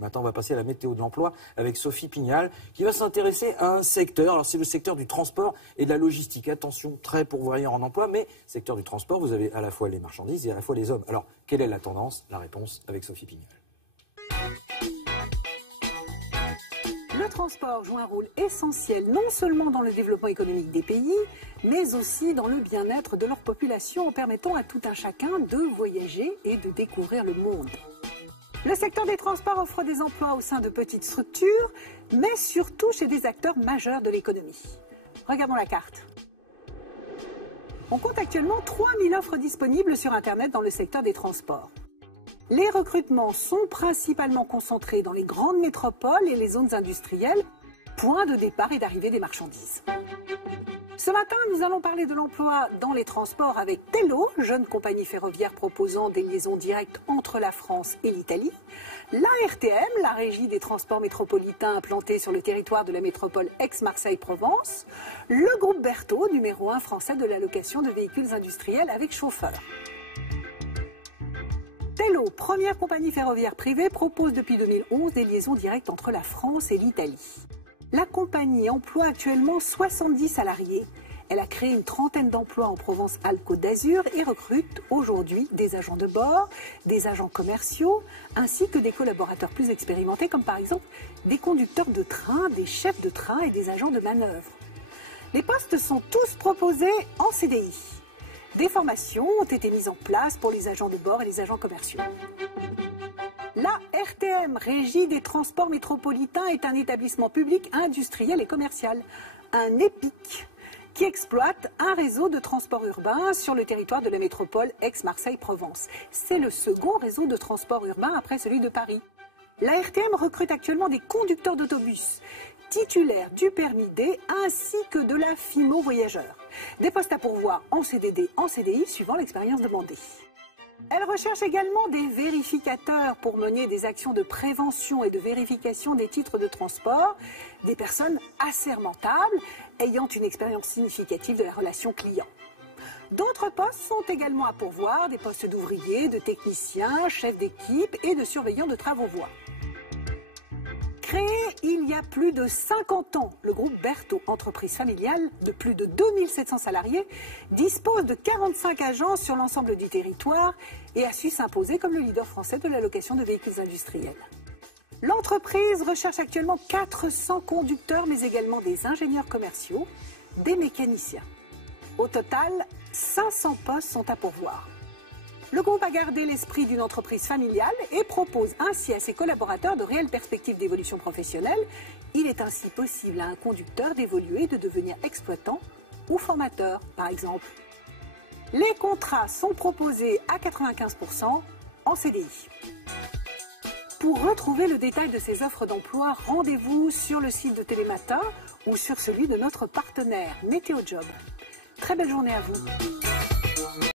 Maintenant, on va passer à la météo de l'emploi avec Sophie Pignal qui va s'intéresser à un secteur. Alors, c'est le secteur du transport et de la logistique. Attention, très pourvoyeur en emploi, mais secteur du transport, vous avez à la fois les marchandises et à la fois les hommes. Alors, quelle est la tendance? La réponse avec Sophie Pignal. Le transport joue un rôle essentiel non seulement dans le développement économique des pays, mais aussi dans le bien-être de leur population en permettant à tout un chacun de voyager et de découvrir le monde. Le secteur des transports offre des emplois au sein de petites structures, mais surtout chez des acteurs majeurs de l'économie. Regardons la carte. On compte actuellement 3000 offres disponibles sur Internet dans le secteur des transports. Les recrutements sont principalement concentrés dans les grandes métropoles et les zones industrielles, point de départ et d'arrivée des marchandises. Ce matin, nous allons parler de l'emploi dans les transports avec Tello, jeune compagnie ferroviaire proposant des liaisons directes entre la France et l'Italie, la RTM, la Régie des transports métropolitains implantée sur le territoire de la métropole Aix-Marseille-Provence, le groupe Berthaud, numéro 1 français de la location de véhicules industriels avec chauffeur. Tello, première compagnie ferroviaire privée, propose depuis 2011 des liaisons directes entre la France et l'Italie. La compagnie emploie actuellement 70 salariés. Elle a créé une trentaine d'emplois en Provence-Alpes-Côte d'Azur et recrute aujourd'hui des agents de bord, des agents commerciaux, ainsi que des collaborateurs plus expérimentés comme par exemple des conducteurs de train, des chefs de train et des agents de manœuvre. Les postes sont tous proposés en CDI. Des formations ont été mises en place pour les agents de bord et les agents commerciaux. La RTM, Régie des transports métropolitains, est un établissement public industriel et commercial, un EPIC, qui exploite un réseau de transport urbain sur le territoire de la métropole Aix-Marseille-Provence. C'est le second réseau de transport urbain après celui de Paris. La RTM recrute actuellement des conducteurs d'autobus, titulaires du permis D ainsi que de la FIMO voyageur. Des postes à pourvoir en CDD, en CDI, suivant l'expérience demandée. Elle recherche également des vérificateurs pour mener des actions de prévention et de vérification des titres de transport, des personnes assermentables ayant une expérience significative de la relation client. D'autres postes sont également à pourvoir, des postes d'ouvriers, de techniciens, chefs d'équipe et de surveillants de travaux-voies. Créé il y a plus de 50 ans, le groupe Berthaud, entreprise familiale de plus de 2700 salariés, dispose de 45 agences sur l'ensemble du territoire et a su s'imposer comme le leader français de la location de véhicules industriels. L'entreprise recherche actuellement 400 conducteurs, mais également des ingénieurs commerciaux, des mécaniciens. Au total, 500 postes sont à pourvoir. Le groupe a gardé l'esprit d'une entreprise familiale et propose ainsi à ses collaborateurs de réelles perspectives d'évolution professionnelle. Il est ainsi possible à un conducteur d'évoluer, de devenir exploitant ou formateur, par exemple. Les contrats sont proposés à 95% en CDI. Pour retrouver le détail de ces offres d'emploi, rendez-vous sur le site de Télématin ou sur celui de notre partenaire Météo Job. Très belle journée à vous.